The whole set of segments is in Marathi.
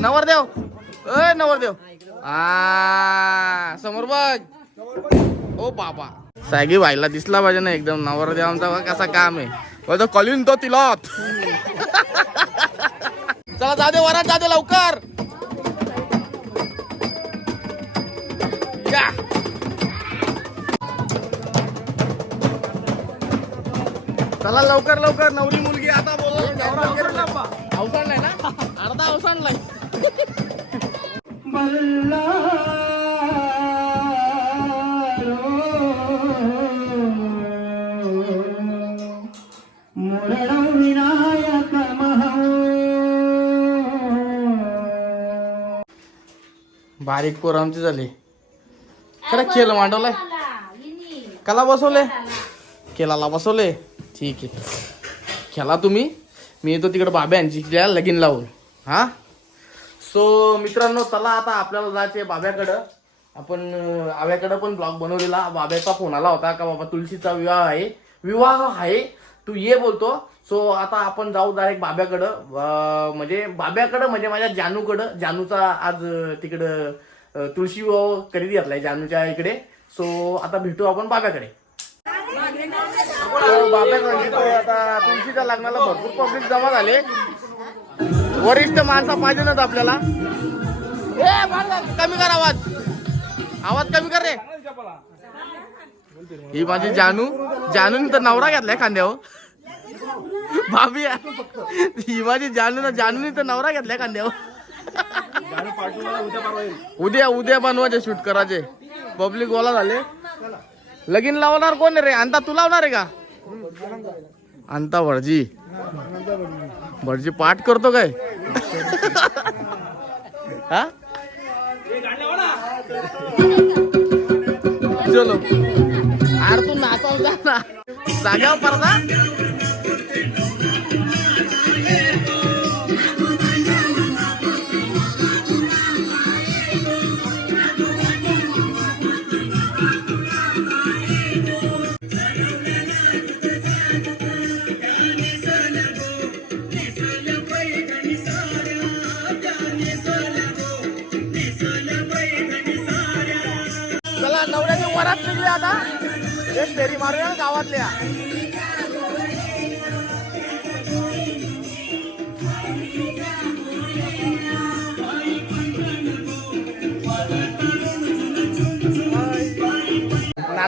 नवरदेव. अय नवरदेव. आ समोर बघ. ओ बाबा. सायगी व्हायला दिसला पाहिजे ना एकदम. नवरदेव आमचा बघ कसा काम आहे. कॉलिन तो तिला चला जादे वरात जादे लवकर. या. चला लवकर लवकर. नवरी मुलगी आता बोला अवसाडलाय ना? अर्धा अवसाडलाय बारीक पोर आमची झाली खरं खेळ मांडवलाय कला बसवले? केलाला बसवले? ठीक आहे. खेळा तुम्ही? मी येतो तिकडे बाब्यांची लगीन लावून. हा? सो मित्रांनो चला आता आपल्याला जायचे बाब्याकडं. आपण आव्याकडं पण ब्लॉग बनवलेला. बाब्याचा फोन आला होता का बाबा तुलसीचा विवाह आहे? विवाह आहे. तू ये बोलतो. सो आता आपण जाऊ डायरेक्ट बाब्याकडं. म्हणजे बाब्याकडं म्हणजे माझ्या जानूकडं. जानूचा आज तिकडं तुळशी विवाह खरेदी घातलाय जानूच्या इकडे. सो आता भेटू आपण बाब्याकडे. तर बाब्याकडे आता तुळशीच्या लग्नाला भरपूर पब्लिक जमा झाले. वरिष्ठ माणसा पाहिजे ना आपल्याला. ए कमी कर आवाज. आवाज कमी कर रे. ही माझी जानू. जानून तर नवरा घेतलाय खांद्यावर. भाभी ही माझी जानू ना जानूनी तर नवरा घेतलाय खांद्यावर. उद्या उद्या बनवायचे शूट करायचे. पब्लिक गोला झाले. लगीन लावणार कोण रे? अंता तू लावणार आहे का? अंता भटजी भटजी पाठ करतो काय? हा? चलो. अरे तू नाचा जागा परदा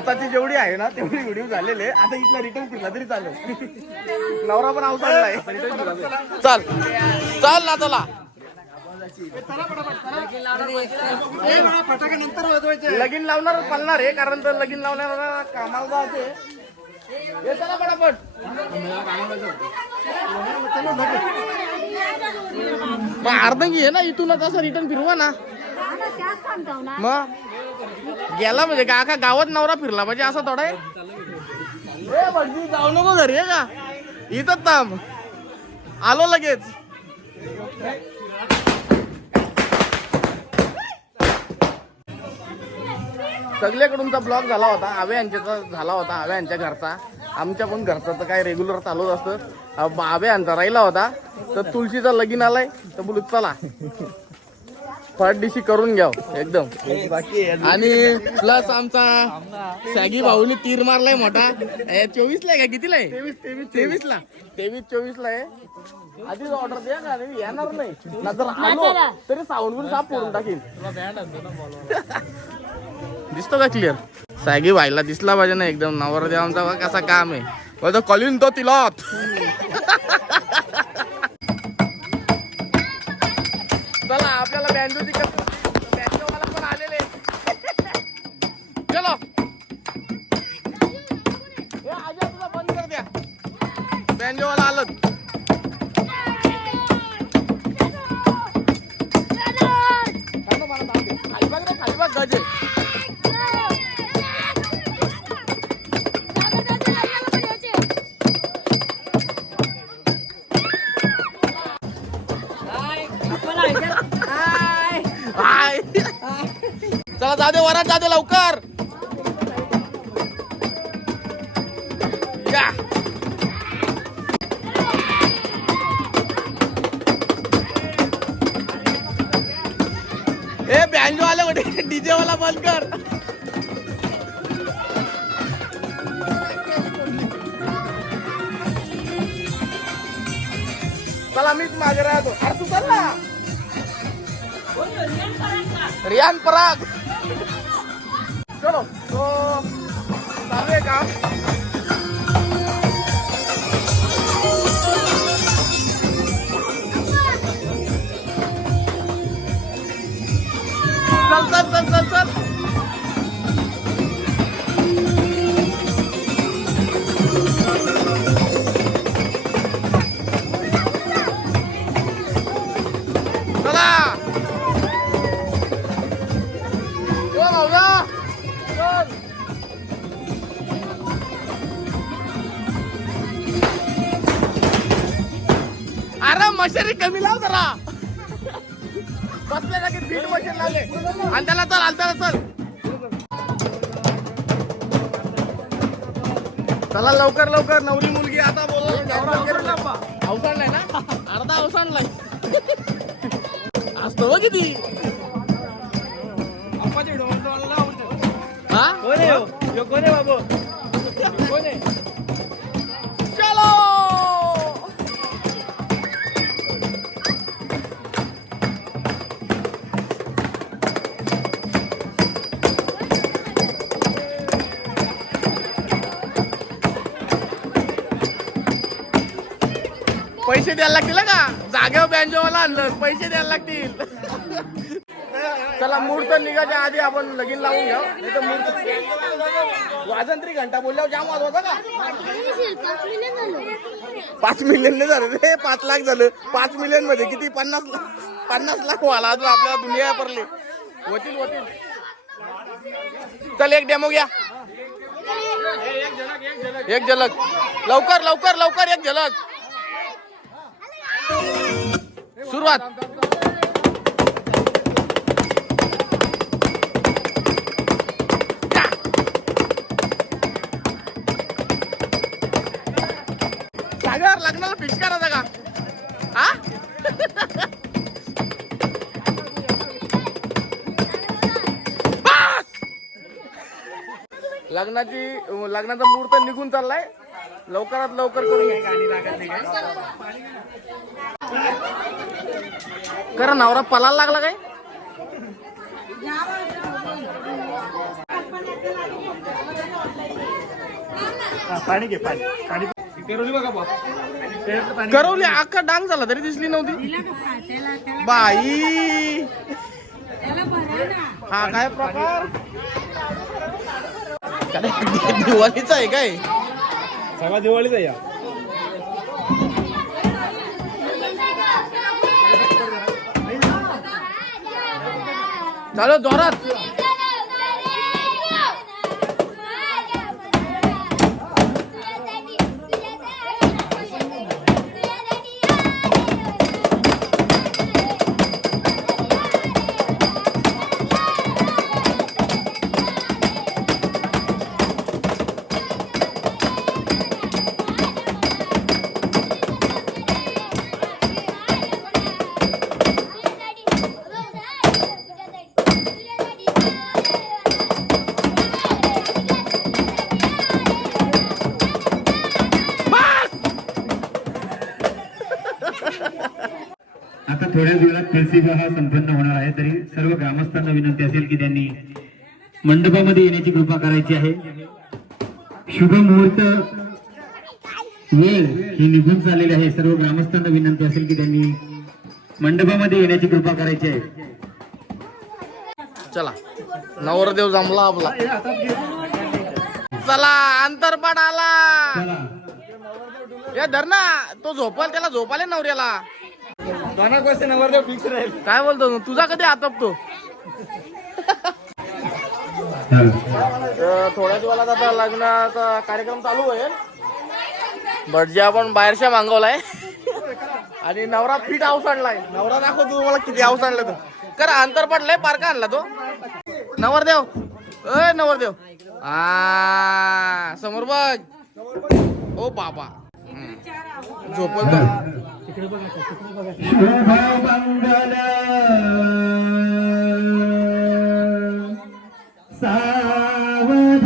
नाताची जेवढी आहे ना तेवढी व्हिडिओ झालेले. आता इथला रिटर्न फिरला तरी चालेल. नवरा पण अवसाडलाय चल. चल ना चला. लगीन लावणार पळणार आहे कारण तर लगीन लावणार कामाला जायचे ये चला पटापट. मग अर्ध घे ना इथूनच असं रिटर्न फिरवा ना. मग? गेला म्हणजे का का गावात नवरा फिरला म्हणजे असं थोडा आहे. जाऊ नको घरी आहे का इथंच थांब. आलो लगेच. सगळ्याकडूनचा ब्लॉग झाला होता. आवे यांच्याचा झाला होता. आवे यांच्या घरचा. आमच्या पण घरचा तर काय रेग्युलर चालूच असतं. अं, आवे यांचा राहिला होता. तर तुळशीचा लगीन आलाय. तर बोलू चला. फटदिशी करून घ्या एकदम. आणि प्लस आमचा सॅगी भाऊनी तीर मारलाय मोठा. चोवीस ला आहे का? कितीला आहे? तेवीस तेवीस तेवीस. ला तेवीस चोवीस ला आहे. आधीच ऑर्डर द्या नाही येणार नाही. नंतर आलो. तरी साऊंड बिल साफ फोडून टाकीन. दिसतो का क्लिअर सॅगी व्हायला दिसला पाहिजे ना एकदम नवरदेव आमचा बघ कसा काम आहे. बोलतो कलीन तो तिलात. चला आपल्याला बँजो तिकट पण आलेले. चलो. ए, तुला बंद कर द्या. बँडूवाला वाला आलं. चला जाऊ दे लवकर. या. ए बँजो आले म्हणजे डीजे वाला बंद कर. चला मीच मागे राहतो. अरे तू चल ना. रियान पराग. चलो तो चालू आहे बसले की मशीन लावले. आणि त्याला चल आणि त्याला चल. चला लवकर लवकर. नवरी मुलगी आता बोला अवसाडलाय ना अर्धा अवसाडलाय असतो बघ किती? हा? चलो पैसे द्यायला लागतील हं का? जागेवर बँजोवाला आणलं पैसे द्यायला लागतील. चला मुहूर्त निघायच्या आधी आपण लगीन लावून घ्या. नाही तर मुहूर्त वाजंत्री घंटा बोलल्यावर जाम वाज होता का? पाच मिलियन नाही झालं रे पाच लाख झालं. पाच मिलियनमध्ये किती? पन्नास लाख पन्नास लाख व्हायला अजून आपल्या दुनिया परले होतील होतील चल एक डेमो घ्या. एक झलक. लवकर लवकर लवकर एक झलक. सुरुवात. सागर लग्नाला फिक्स करायचा का? हा? लग्नाची लग्नाचा मुहूर्त निघून चाललाय. लवकरात लवकर करून करा नवरा पलाला लागला काय? पाणी घे पाणी. पाणी करवली अख्खा डांग झाला तरी दिसली नव्हती. बाई. हा काय प्रकार? दिवाळीचा आहे काय? सगळा दिवाळीच आहे या. चालो जोरात. तुलसी विवाह संपन्न होणार आहे. तरी सर्व ग्रामस्थांना विनंती असेल की त्यांनी मंडपामध्ये येण्याची कृपा करायची आहे. शुभ मुहूर्त वेळ ही निघून चाललेली आहे. सर्व ग्रामस्थांना विनंती असेल की त्यांनी मंडपामध्ये येण्याची कृपा करायची आहे. चला. नवरदेव जमला आपला. चला अंतरपण आला चला. या धर ना तो झोपल त्याला झोपाले नवऱ्याला. दोना कोणते नवरदेव फिक्स राहील काय बोलतो तुझा कधी आतपतो थोड्याच वेळात आता लग्नाचा कार्यक्रम चालू होईल भटजी आपण बाहेरच्या मागवलाय. आणि नवरा फिट आणलाय. नवरा दाखवतो मला किती आऊस आणला तो करा अंतर पडलंय पारका आणला तो. नवरदेव. अय नवरदेव. आ समोर बघ. ओ बाबा. हम्म. शुभमंगल सावधान.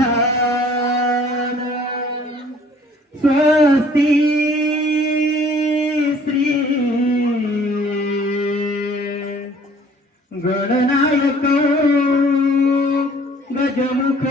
Swasti Shri Gananayak गजमुख.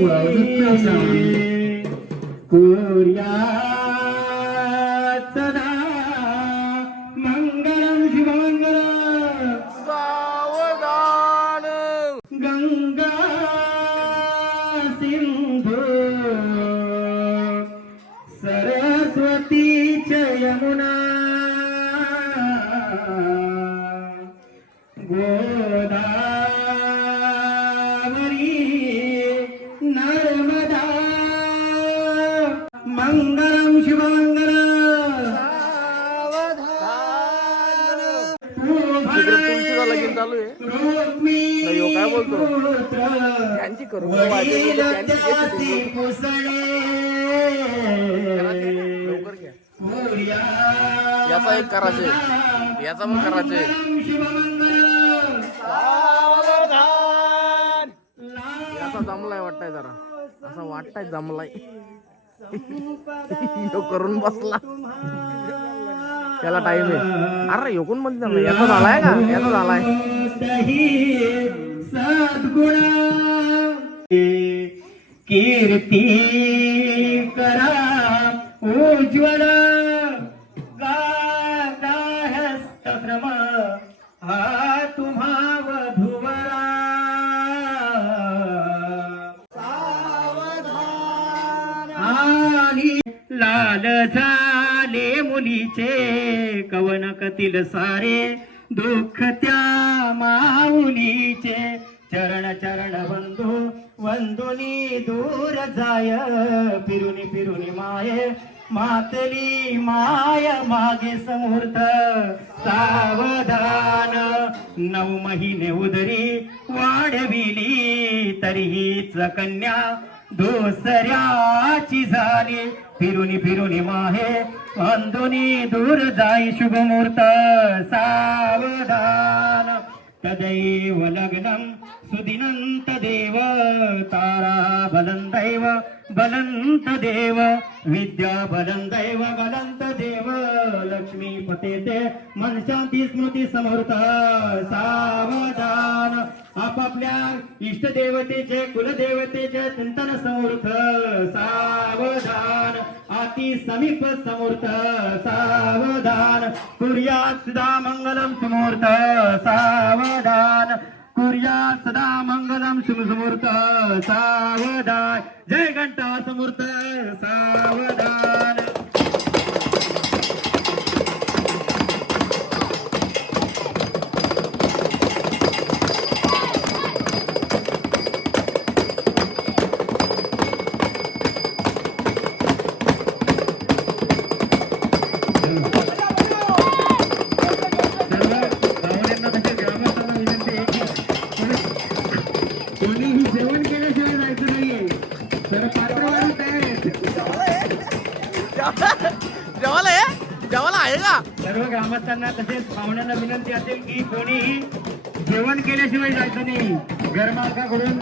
world of pleasure. yeah. त्यांची करू का? वाजवू नको, त्यांची केस लवकर घ्या. याचा एक करायचे. याचा पण करायचे. याचा जमलाय वाटताय जरा. असा वाटताय जमलाय. करून बसला. त्याला टाइम आहे. अरे ह्यो कोण म्हणते ना याचा झालाय का? याचा झालाय. सद्गुणा. कीर्ती करा उज्ज्वल गाहस्तभ्रम हा तुम्हा वधुवरा आणि लाल झाले मुलीचे कवनकतील सारे दुःख त्या माऊलीचे. चरण चरण बंधू बंधुनी दूर जाय फिरुनी फिरुनी माये मातली माय मागे समूर्त. सावधान नऊ महिने उदरी वाढविली तरीहीच कन्या दुसऱ्याची झाली. फिरुनी फिरुनी माहे अंधुनी दूर जाई शुभमुहूर्त सावधान तदैव लग्नम सुदिनंत देव तारा बलं दैव बलंत देव विद्या बलं दैव बलंत देव लक्ष्मी पते ते मन शांती स्मृती समर्थ सावधान आपापल्या इष्टदेवतेचे कुलदेवतेचे चिंतन समर्थ सावधान अति समीप समर्थ सावधान कुर्यात सुधा मंगलम समूर्थ सावधान कुर्यात सदा मंगलम सुमूर्त सावधान जय घंटा समूर्त सावधान जेवायला आहे जेवायला आहे का? सर्व ग्रामस्थांना तसेच पाहुण्यांना विनंती असेल की कोणीही जेवण केल्याशिवाय जायचं नाही. घरमालकाकडून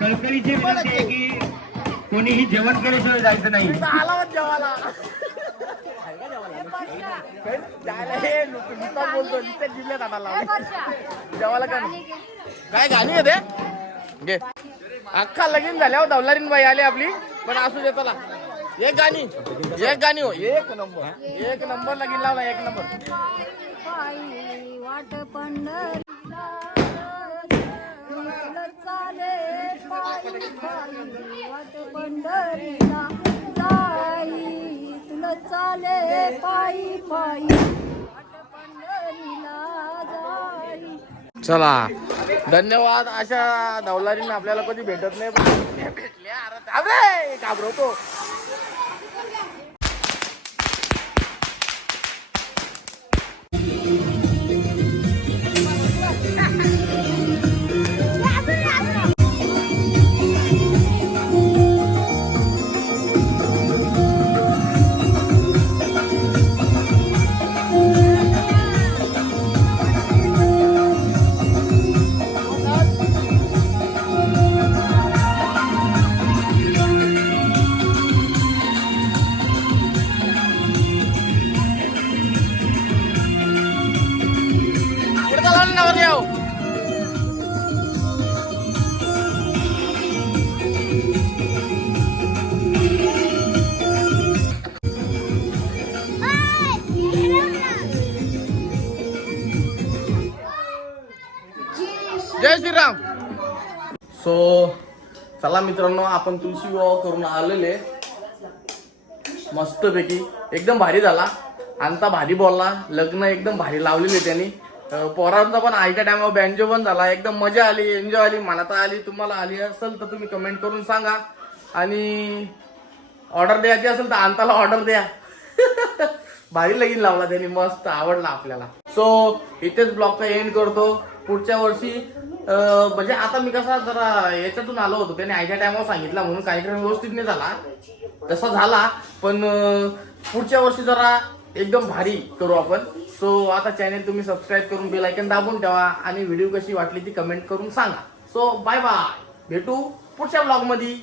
कळकळीची विनंती आहे की कोणीही जेवण केल्याशिवाय जायचं नाही. आला जेवायला हे काय गाणी आहे ते? घे. अख्खा लगीन झाल्यावर दौलारीन बाई आली आपली पण असू दे चला. एक गाणी एक गाणी हो एक नंबर. एक नंबर लगीन लावला एक नंबर. वाट पंढरीला तुला चाले. वाट पंढरीला जाई तुला चाले पायी पायी वाट पंढरीला जाई चला धन्यवाद. अशा नवलारीने आपल्याला कधी भेटत नाही पण भेटल्या अरे घाबरवतो. चला मित्रांनो आपण तुळशी विवाह करून आलेले. मस्तपैकी. एकदम भारी झाला. अंता भारी बोलला. लग्न एकदम भारी लावलेले त्यांनी. पोरांचा पण आयत्या टायमावर बँजो पण झाला. एकदम मजा आली एन्जॉय आली. मला आली तुम्हाला आली असेल तर तुम्ही कमेंट करून सांगा. आणि ऑर्डर द्यायची असेल तर अंताला ऑर्डर द्या. भारी लगीन लावला त्यांनी. मस्त आवडला आपल्याला. सो इथेच ब्लॉगचा एंड करतो. पुढच्या वर्षी म्हणजे आता मी कसा जरा याच्यातून आलो होतो त्याने आयच्या टायमावर सांगितला म्हणून कार्यक्रम व्यवस्थित नाही झाला. तसा झाला पण पुढच्या वर्षी जरा एकदम भारी करू आपण. सो आता चॅनेल तुम्ही सबस्क्राईब करून बेल आयकन दाबून ठेवा आणि व्हिडिओ कशी वाटली ती कमेंट करून सांगा. सो बाय बाय भेटू पुढच्या ब्लॉगमध्ये